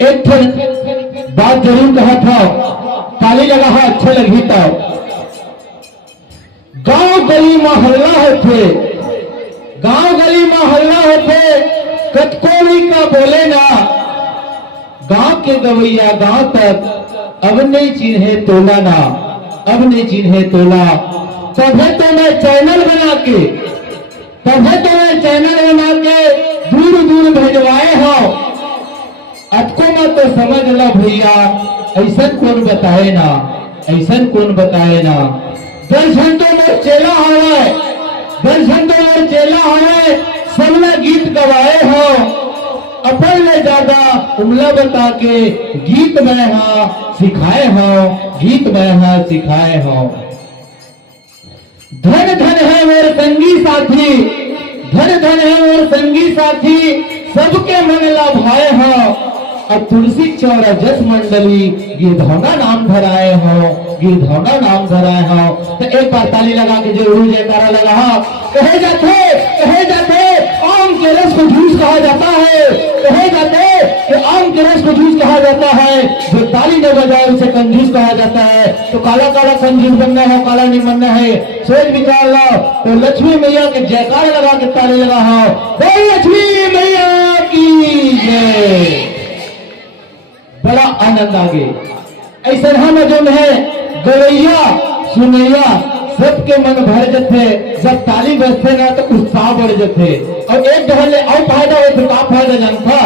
एक बात जरूर कहा था, ताली लगा है अच्छे लगी तो गांव गली मोहल्ला होते, गांव गली मोहल्ला होते, कतकोली का बोले ना, गांव के गवैया गांव तक अब नहीं चिन्हे तोला ना, अब नहीं चिन्हे तोला। तभी तो मैं चैनल बना के, तभी तो मैं चैनल बना के दूर दूर भेजवाए हो। अटको मत तो समझ लो भैया, ऐसा कौन बताए ना, ऐसा कौन बताए ना। दर्शन तो मोर चेला है, दर्शन तो मोर चेला है, सबने गीत गवाए हो। अपन ने ज्यादा उमला बता के गीत में सिखाए हो, गीत में सिखाए हो। धन धन है मेरे संगी साथी, धन धन है मेरे संगी साथी, सबके मन लभाए हो। अब तुलसी चौरा जस मंडली गिरधौना नाम धराए हो, गिरधौना नाम धराए हो। तो एक बार ताली लगा के जरूर जयकारा लगा। कहे जाते आम के रस को जूस कहा जाता है, कहे जाते कि आम के रस को जूस कहा जाता है, जो ताली न बजाए उसे कंजूस कहा जाता है। तो काला काला कंजूस बनना है, काला नहीं बनना है, सोच विचार लो। तो लक्ष्मी मैया के जयकारा लगा के ताली लगा हो, लक्ष्मी मैया की जय। बड़ा आनंद आ गए। ऐसा हम जो है गवैया सुनैया सबके मन भर जाते, जब ताली बजते ना तो उत्साह बढ़ जाते। और एक डहले और फायदा हो तो का फायदा जानता,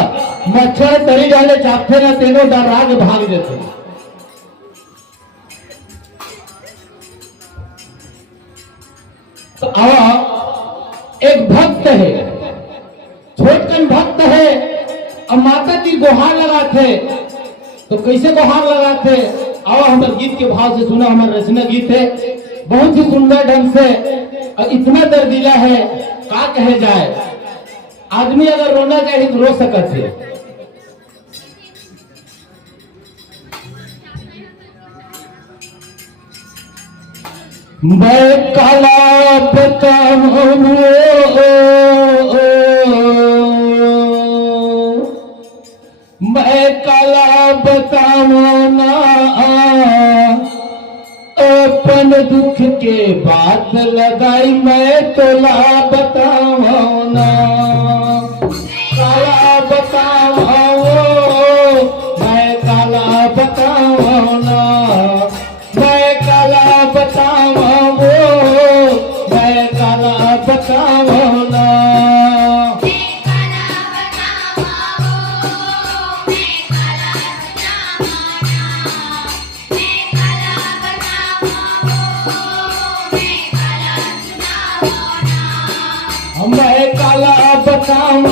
मच्छर तरी डाले चापते ना तेनों डरा के भाग जाते। तो आवा एक भक्त है, छोटकन भक्त है, और माता की गुहार लगाते। तो कैसे गुहार लगाते, आओ हमारे गीत के भाव से सुना। हमारा रचना गीत है, बहुत ही सुंदर ढंग से, और इतना दर्दिला है का कहे जाए। आदमी अगर रोना चाहे तो रो सकते है। मैं काला बताऊं मैं काला बताऊं ना, अपन दुख के बात लगाई मैं तोला बताऊं ना। काला बताऊं मैं काला बताऊं ना, मैं काला बताऊं मैं काला बताऊं ना। मैं काला बताऊं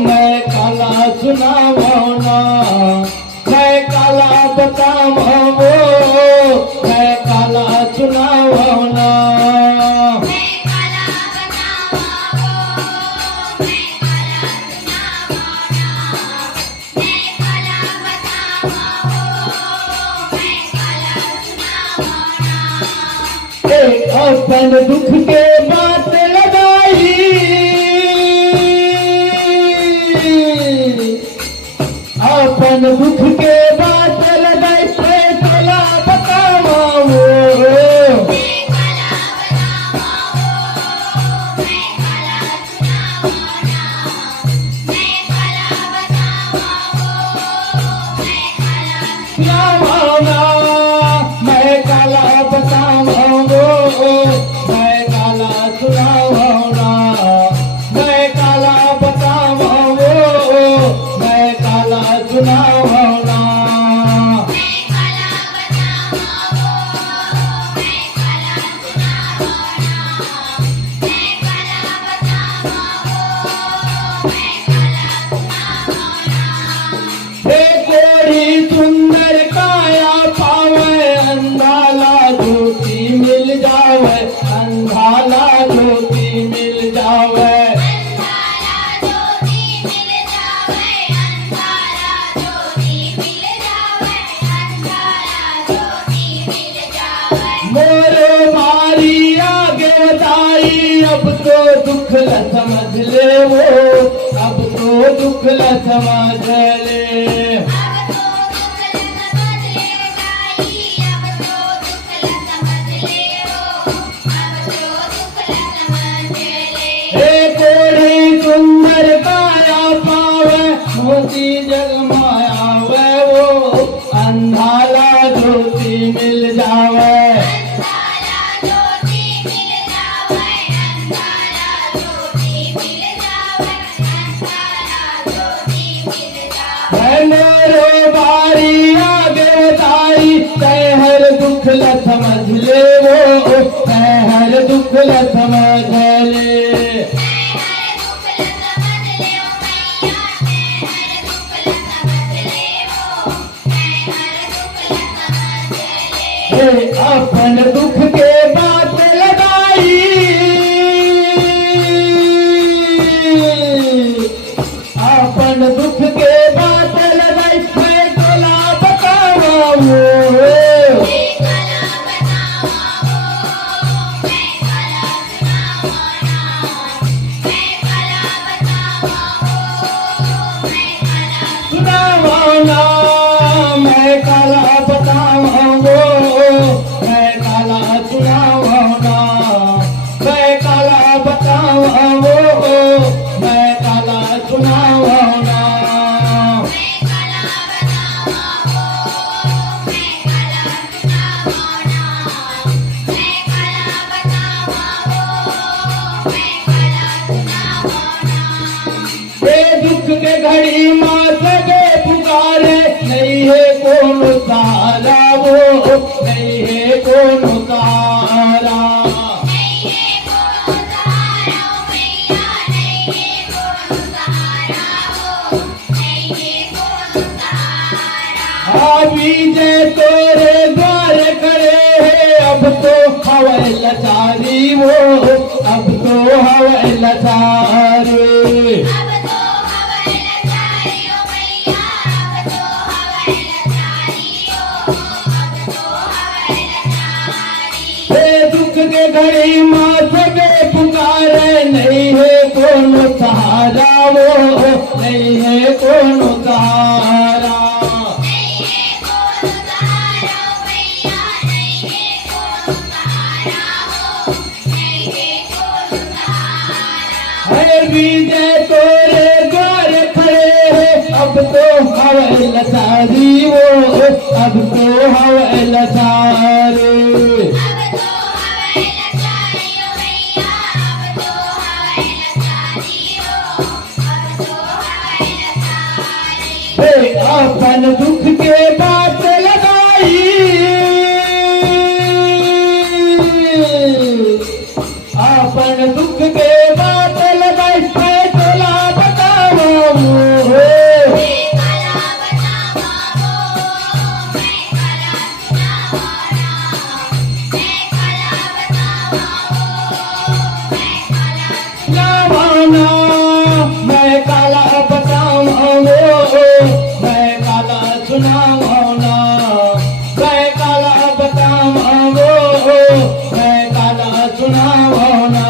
मैं काला सुनाऊं ना, मैं काला बताऊं मैं काला सुनाऊं ना। अपन दुख के बात लगाई, अपन दुख के बात लगाई फैसला बताओ। मैं काला बताऊं मैं काला सुनाऊं ना, मैं काला बताऊं मैं काला सुनाऊं ना। कोई सुंदर काया पावे, अंधाला ज्योति मिल जावे, अंधाला ज्योति मिल जावे। मोरे मारी आगे बताई, अब तो दुख ल समझ ले वो, अब तो दुख ल समझ ले। सुंदर काया पावे मोती जगमाया वे वो अंधाला ज्योति मिल जावे। मेरे बारी आगे तारी तय हर दुख ल समझ ले वो तय हर दुख ल समझ ले। अपन दुख के बात लगाई अपन दुख के बात लगाई मैं कला बताऊं सुनावाना मैं कला बताऊं मैं काला सुनावाना मैं काला बताऊं मैं काला सुनावाना। दुख के घड़ी माँ सगे पुकारे नहीं है कौन सहारा वो नहीं है कौन सहारा। विजय तोरे द्वार खड़े है अब तो हवा लाचारी वो अब तो हवा लाचारी। दुख के घड़ी माँ सगे पुकारे नहीं है कौन सहारा वो नहीं है कौन सहारा। विजय तोरे द्वार खड़े है अब तो हवा लाचारी वो अब तो हवा लाचारी। अपन दुख के बात लगाई अपन दुख के बात लगाई मैं तोला बताऊं सुनावाना मैं काला बताऊं मैं काला सुनावाना मैं काला बताऊं मैं काला सुनावाना।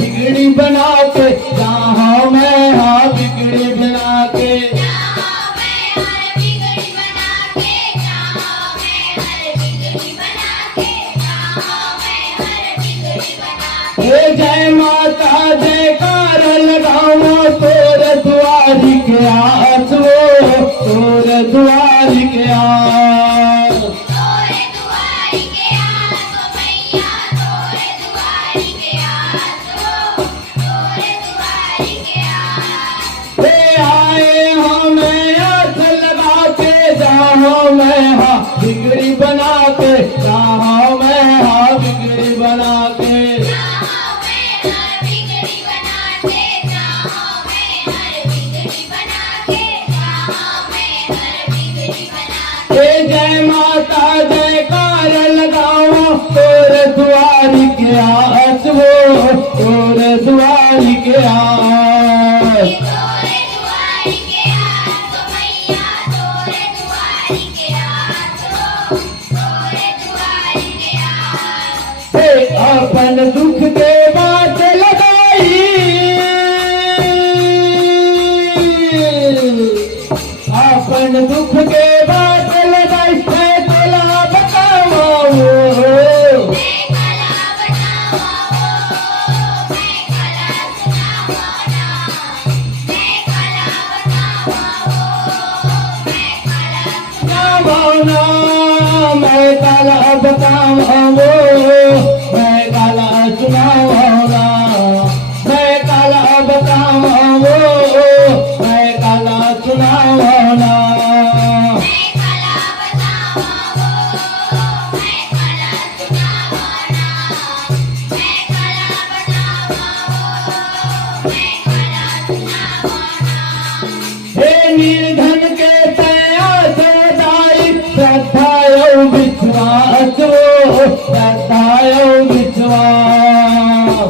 बिगड़ी बना के जहाँ मैं हाँ बिगड़ी बना के जय माता जयकार लगाओ तोर द्वारी के आस वो तोर द्वारी के आस। बिगड़ी बना के जहाँ मैं हाँ बिगड़ी बना के जय माता जयकार लगाओ तोर द्वार के आस वो तोर द्वार आस। हे अपन दुख के बात लगाई, अपन दुख के बात लगाई, मैं कला बताऊं, मैं काला बताऊं, मैं काला सुनाऊंगा, मैं काला बताऊं, मैं काला सुनाऊंगा। हे निर्धन के तया सदाई श्रद्धायो विश्वास, श्रद्धायो विश्वास।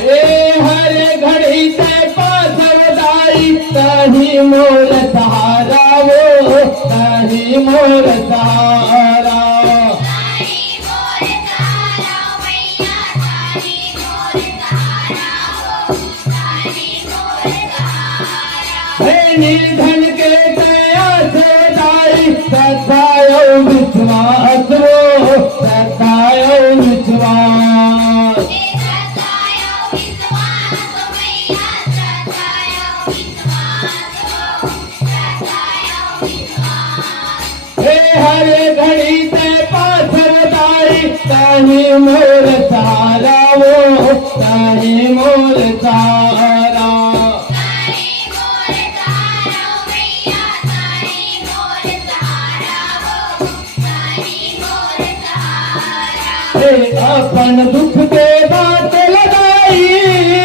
हे हर घड़ी ते पास बदाई, तही मोर सहारा वो, तही मोर सहारा। हे निर्धन के दया सदाई श्रद्धायो विश्वास, वो श्रद्धायो विश्वास। हे हर घड़ी ते पास बदाई, तही मोर सहारा वो, तही मोर सहारा। हे अपन दुख के बात लगाई,